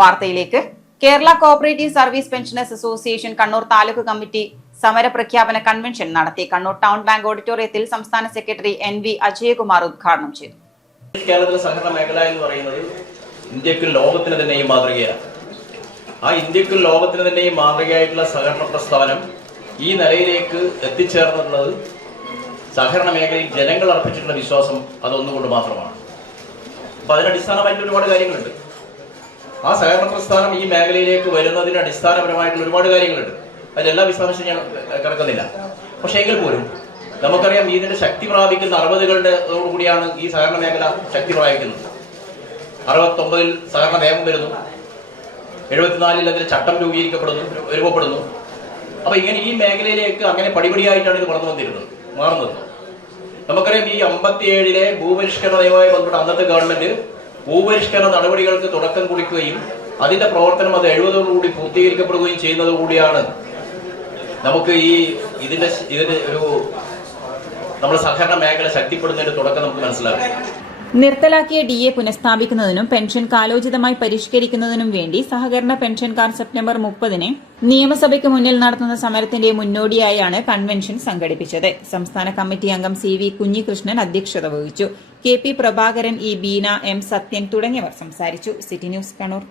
വാർത്തയിലേക്ക്. Kerala cooperative service pensioners association Kannur taluk committee സമര പ്രഖ്യാപന കൺവെൻഷൻ നടത്തി. കണ്ണൂർ ടൗൺ ബാങ്ക് ഓഡിറ്റോറിയത്തിൽ സംസ്ഥാന സെക്രട്ടറി എൻ വി അജയകുമാർ ഉദ്ഘാടനം ചെയ്തു. കേരളത്തിലെ സഹകരണ മേഖല എന്ന് പറയുന്നത് ഇന്ത്യക്കും ലോകത്തിന് തന്നെയും മാതൃകയാണ്. ആ ഇന്ത്യക്കും ലോകത്തിന് തന്നെയും മാതൃകയായിട്ടുള്ള സഹകരണ പ്രസ്ഥാനം ഈ നിലയിലേക്ക് എത്തിച്ചേർന്നിട്ടുള്ളത് സഹകരണ മേഖലയിൽ ജനങ്ങൾ അർപ്പിച്ചിട്ടുള്ള വിശ്വാസം അതൊന്നുകൊണ്ട് മാത്രമാണ്. അപ്പൊ അതിനടിസ്ഥാനമായിട്ട് ഒരുപാട് കാര്യങ്ങളുണ്ട്. ആ സഹകരണ പ്രസ്ഥാനം ഈ മേഖലയിലേക്ക് വരുന്നതിന് അടിസ്ഥാനപരമായിട്ടുള്ള ഒരുപാട് കാര്യങ്ങളുണ്ട്. അതിലെല്ലാ വിശദാംശം ഞാൻ കിടക്കുന്നില്ല. പക്ഷേ എങ്കിൽ പോലും നമുക്കറിയാം ഇതിന്റെ ശക്തി പ്രാപിക്കുന്ന അറുപതുകളുടെ കൂടിയാണ് ഈ സഹകരണ മേഖല ശക്തി പ്രാപിക്കുന്നത്. അറുപത്തൊമ്പതിൽ സഹകരണ നിയമം വരുന്നു. എഴുപത്തിനാലിൽ അതിന് ചട്ടം രൂപീകരിക്കപ്പെടുന്നു രൂപപ്പെടുന്നു. അപ്പൊ ഇങ്ങനെ ഈ മേഖലയിലേക്ക് അങ്ങനെ പടിപടിയായിട്ടാണ് ഇത് വളർന്നു വന്നിരുന്നത് മാറുന്നത്. നമുക്കറിയാം ഈ അമ്പത്തിയേഴിലെ ഭൂപരിഷ്കരണ നിയമവുമായി ബന്ധപ്പെട്ട അന്നത്തെ ഗവൺമെന്റ് ഭൂപരിഷ്കരണ നടപടികൾക്ക് തുടക്കം കുറിക്കുകയും അതിന്റെ പ്രവർത്തനം അത് എഴുപതോടുകൂടി പൂർത്തീകരിക്കപ്പെടുകയും ചെയ്യുന്നതുകൂടിയാണ് നമുക്ക് ഈ ഇതിന്റെ ഇതിന്റെ ഒരു നമ്മുടെ സഹകരണ മേഖല ശക്തിപ്പെടുന്നതിന്റെ തുടക്കം നമുക്ക് മനസ്സിലാക്കാം. നിർത്തലാക്കിയ ഡി എ പുനഃസ്ഥാപിക്കുന്നതിനും പെൻഷൻ കാലോചിതമായി പരിഷ്കരിക്കുന്നതിനും വേണ്ടി സഹകരണ പെൻഷൻകാർ സെപ്റ്റംബർ മുപ്പതിന് നിയമസഭയ്ക്ക് മുന്നിൽ നടത്തുന്ന സമരത്തിന്റെ മുന്നോടിയായാണ് കൺവെൻഷൻ സംഘടിപ്പിച്ചത്. സംസ്ഥാന കമ്മിറ്റി അംഗം സി വി കുഞ്ഞികൃഷ്ണൻ അധ്യക്ഷത വഹിച്ചു. K P Prabhakaran E Beena M Sathyan തുടങ്ങിയവർ സംസാരിച്ചു. City news Kannur.